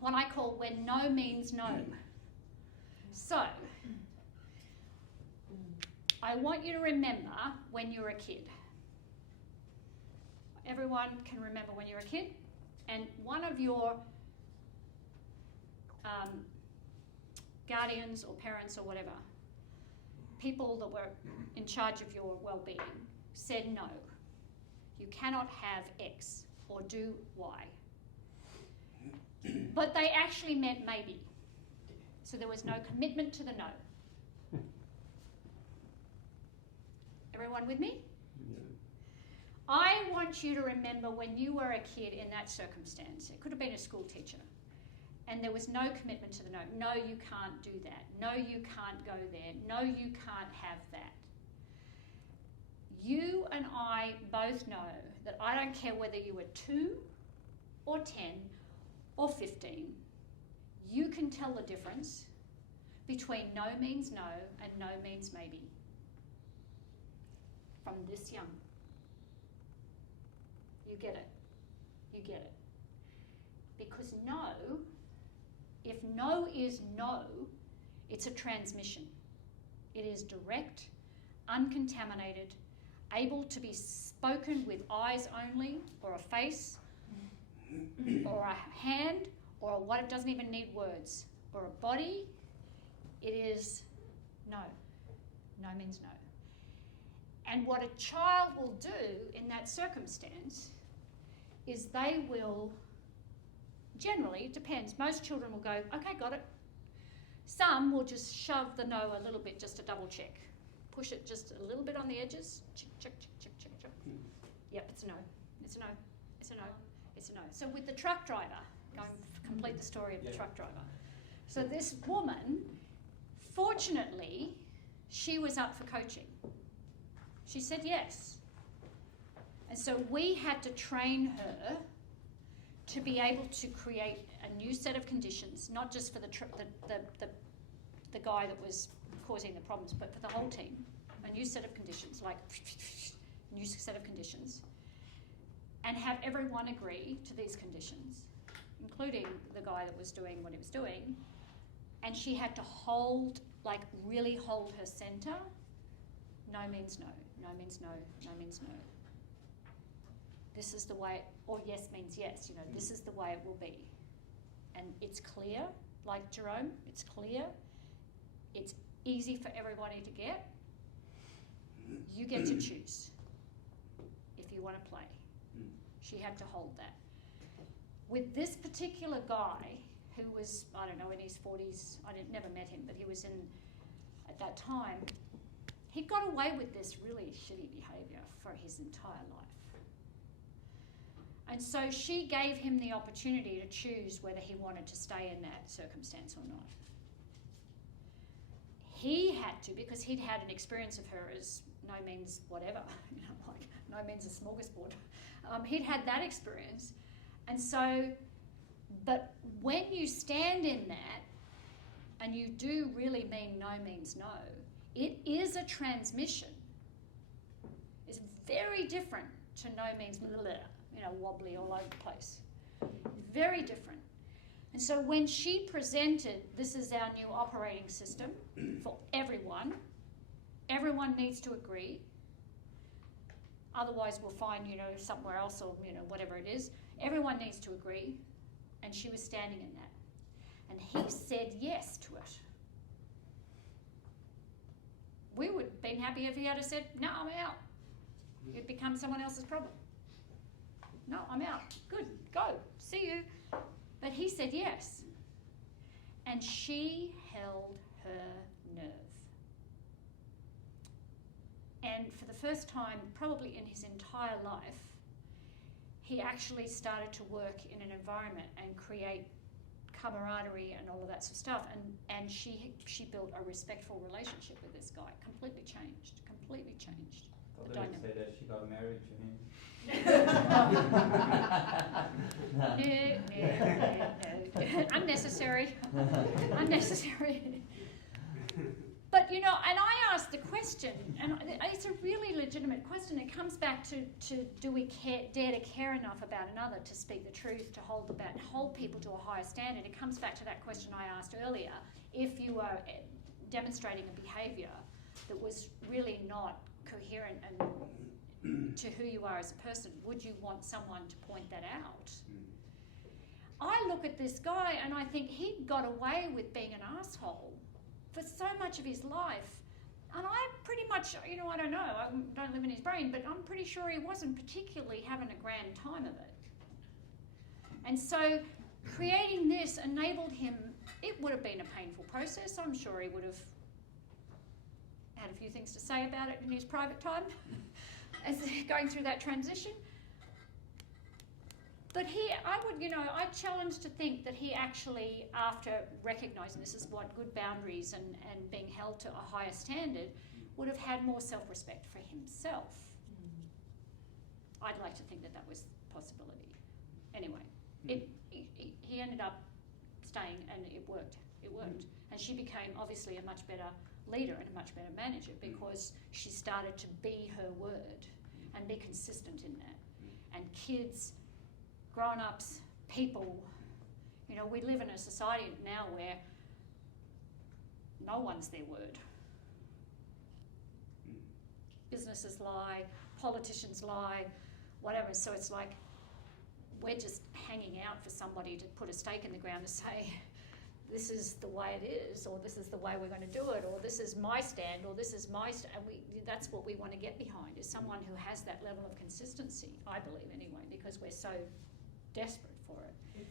what I call when no means no. So, I want you to remember when you were a kid. Everyone can remember when you were a kid, and one of your guardians or parents or whatever, people that were in charge of your well-being, said no. You cannot have X or do Y. But they actually meant maybe. So there was no commitment to the no. Everyone with me? Yeah. I want you to remember when you were a kid in that circumstance. It could have been a school teacher. And there was no commitment to the no. No, you can't do that. No, you can't go there. No, you can't have that. You and I both know that I don't care whether you were 2 or 10 or 15, you can tell the difference between no means no and no means maybe from this young. You get it. You get it. Because no, if no is no, it's a transmission. It is direct, uncontaminated, able to be spoken with eyes only, or a face, or a hand, or what, it doesn't even need words, or a body. It is no. No means no. And what a child will do in that circumstance is they will, generally, it depends, most children will go, okay, got it. Some will just shove the no a little bit just to double check. Push it just a little bit on the edges. Check, check, check, check, check, check. Yep, it's a no. It's a no. It's a no. It's a no. So with the truck driver, going to complete the story of the truck driver. So this woman, fortunately, she was up for coaching. She said yes. And so we had to train her to be able to create a new set of conditions, not just for the guy that was causing the problems, but for the whole team. A new set of conditions, like new set of conditions, and have everyone agree to these conditions, including the guy that was doing what he was doing. And she had to hold, like really hold her center. No means no. No means no. No means no. This is the way, or yes means yes, you know, this is the way it will be. And it's clear, like Jerome, it's clear. It's easy for everybody to get. You get to choose if you want to play. She had to hold that. With this particular guy, who was, I don't know, in his 40s, never met him, but he was in, at that time, he got away with this really shitty behaviour for his entire life. And so she gave him the opportunity to choose whether he wanted to stay in that circumstance or not. He had to, because he'd had an experience of her as no means whatever, you know, like no means a smorgasbord. He'd had that experience. And so, but when you stand in that and you do really mean no means no, it is a transmission. It's very different to no means blah, blah, blah, you know, wobbly all over the place. Very different. And so when she presented, this is our new operating system for everyone needs to agree. Otherwise we'll find, you know, somewhere else or, you know, whatever it is. Everyone needs to agree. And she was standing in that. And he said yes to it. We would have been happy if he had said, no, I'm out. It'd become someone else's problem. No, I'm out. Good, go, see you. But he said yes. And she held her nerve. And for the first time, probably in his entire life, he actually started to work in an environment and create camaraderie and all of that sort of stuff. And she built a respectful relationship with this guy. Completely changed. I thought they would say that she got married to him. No. Unnecessary. Unnecessary. But But, you know, and I asked the question, and it's a really legitimate question. It comes back to do we dare to care enough about another to speak the truth, to hold people to a higher standard? It comes back to that question I asked earlier. If you are demonstrating a behaviour that was really not coherent and to who you are as a person, would you want someone to point that out? I look at this guy and I think he got away with being an asshole for so much of his life. And I pretty much, you know, I don't know, I don't live in his brain, but I'm pretty sure he wasn't particularly having a grand time of it. And so creating this enabled him, it would have been a painful process. I'm sure he would have had a few things to say about it in his private time as going through that transition. But I challenge to think that he actually, after recognising this is what good boundaries and being held to a higher standard, would have had more self-respect for himself. I'd like to think that that was a possibility. Anyway, he ended up staying and it worked. It worked. And she became obviously a much better leader and a much better manager because she started to be her word and be consistent in that. And kids, grown-ups, people, you know, we live in a society now where no one's their word. Businesses lie, politicians lie, whatever. So it's like we're just hanging out for somebody to put a stake in the ground to say, this is the way it is, or this is the way we're going to do it, or this is my stand, or this is my stand. And that's what we want to get behind, is someone who has that level of consistency, I believe anyway, because we're so desperate for it. It's